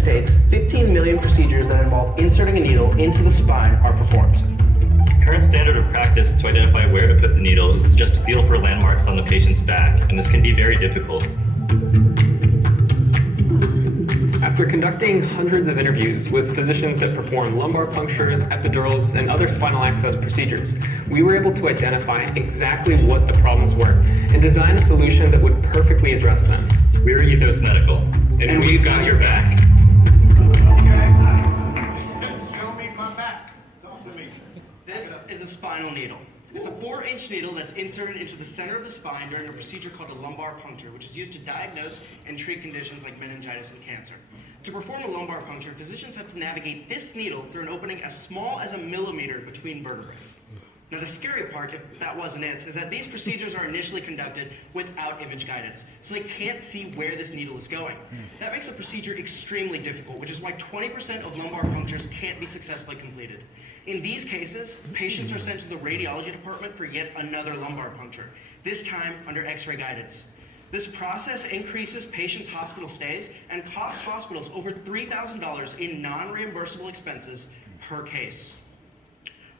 States, 15 million procedures that involve inserting a needle into the spine are performed. Current standard of practice to identify where to put the needle is to just feel for landmarks on the patient's back, and this can be very difficult. After conducting hundreds of interviews with physicians that perform lumbar punctures, epidurals, and other spinal access procedures, we were able to identify exactly what the problems were and design a solution that would perfectly address them. We're Ethos Medical, and we've got your back. Show me my back. Talk to me. This is a spinal needle. It's a 4-inch needle that's inserted into the center of the spine during a procedure called a lumbar puncture, which is used to diagnose and treat conditions like meningitis and cancer. To perform a lumbar puncture, physicians have to navigate this needle through an opening as small as a millimeter between vertebrae. Now the scary part, if that wasn't it, is that these procedures are initially conducted without image guidance, so they can't see where this needle is going. That makes the procedure extremely difficult, which is why 20% of lumbar punctures can't be successfully completed. In these cases, patients are sent to the radiology department for yet another lumbar puncture, this time under X-ray guidance. This process increases patients' hospital stays and costs hospitals over $3,000 in non-reimbursable expenses per case.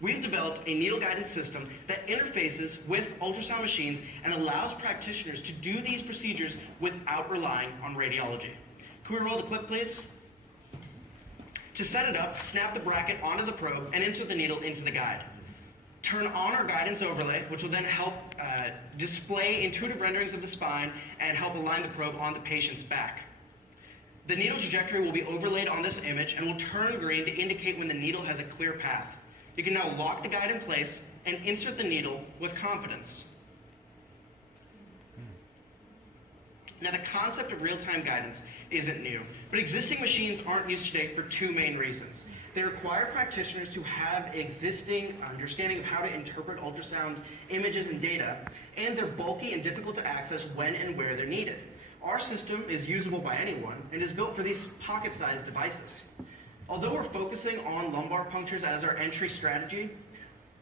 We've developed a needle guidance system that interfaces with ultrasound machines and allows practitioners to do these procedures without relying on radiology. Can we roll the clip, please? To set it up, snap the bracket onto the probe and insert the needle into the guide. Turn on our guidance overlay, which will then help display intuitive renderings of the spine and help align the probe on the patient's back. The needle trajectory will be overlaid on this image and will turn green to indicate when the needle has a clear path. You can now lock the guide in place and insert the needle with confidence. Now, the concept of real-time guidance isn't new, but existing machines aren't used today for two main reasons. They require practitioners to have existing understanding of how to interpret ultrasound images and data, and they're bulky and difficult to access when and where they're needed. Our system is usable by anyone and is built for these pocket-sized devices. Although we're focusing on lumbar punctures as our entry strategy,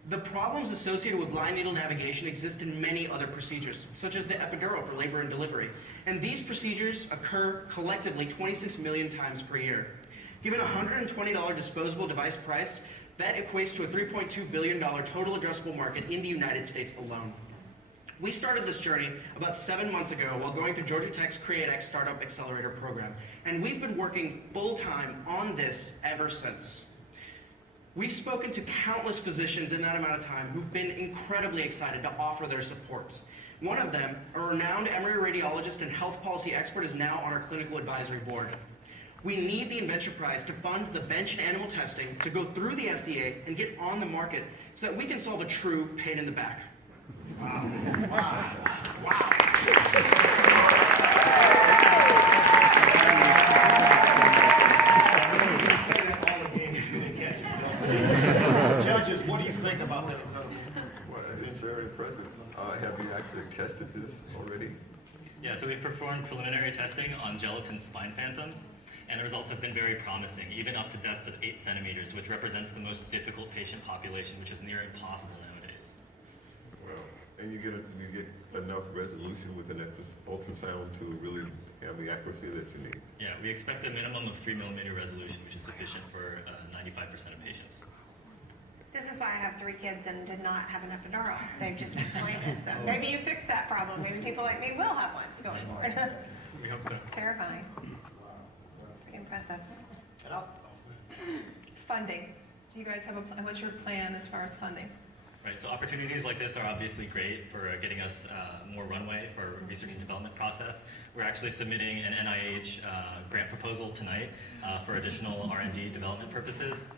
the problems associated with blind needle navigation exist in many other procedures, such as the epidural for labor and delivery. And these procedures occur collectively 26 million times per year. Given a $120 disposable device price, that equates to a $3.2 billion total addressable market in the United States alone. We started this journey about 7 months ago while going to Georgia Tech's CreateX Startup Accelerator program, and we've been working full-time on this ever since. We've spoken to countless physicians in that amount of time who've been incredibly excited to offer their support. One of them, a renowned Emory radiologist and health policy expert, is now on our clinical advisory board. We need the Inventure Prize to fund the bench and animal testing to go through the FDA and get on the market so that we can solve a true pain in the back. Wow. Wow. Wow. Judges, what do you think about that? Well, it's very impressive. Have you actually tested this already? Yeah, so we've performed preliminary testing on gelatin spine phantoms, and the results have been very promising, even up to depths of 8 centimeters, which represents the most difficult patient population, which is near impossible nowadays. Well, and you get enough resolution with an ultrasound to really have the accuracy that you need. Yeah, we expect a minimum of 3 millimeter resolution, which is sufficient for 95% of patients. This is why I have 3 kids and did not have an epidural. They've just explained it. So maybe you fix that problem. Maybe people like me will have one going forward. We hope so. Terrifying. Pretty impressive. Funding. Do you guys have a plan? What's your plan as far as funding? Right, so opportunities like this are obviously great for getting us more runway for research and development process. We're actually submitting an NIH grant proposal tonight for additional R&D development purposes.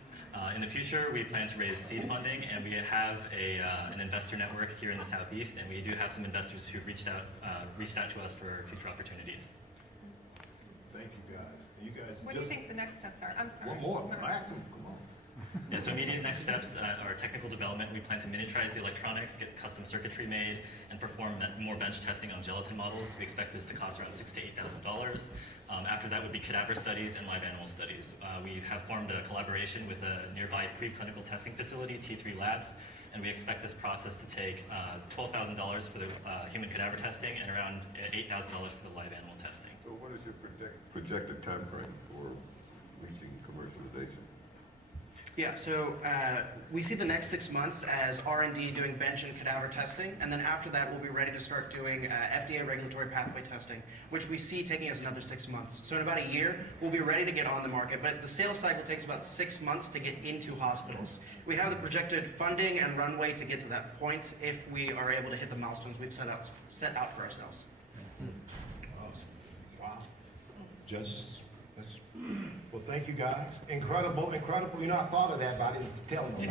In the future, we plan to raise seed funding, and we have an investor network here in the Southeast, and we do have some investors who've reached out to us for future opportunities. Thank you, guys. You guys. What do you think the next steps are? I'm sorry. One more. I asked them. Come on. Yeah, so immediate next steps are technical development. We plan to miniaturize the electronics, get custom circuitry made, and perform more bench testing on gelatin models. We expect this to cost around $6,000 to $8,000. After that would be cadaver studies and live animal studies. We have formed a collaboration with a nearby preclinical testing facility, T3 Labs, and we expect this process to take $12,000 for the human cadaver testing and around $8,000 for the live animal testing. So what is your projected time frame for reaching commercialization? Yeah, so we see the next 6 months as R&D doing bench and cadaver testing, and then after that we'll be ready to start doing FDA regulatory pathway testing, which we see taking us another 6 months. So in about a year, we'll be ready to get on the market, but the sales cycle takes about 6 months to get into hospitals. We have the projected funding and runway to get to that point if we are able to hit the milestones we've set out for ourselves. Awesome. Wow. Judges, well, thank you guys. Incredible, incredible. You know, I thought of that, but I didn't tell nobody.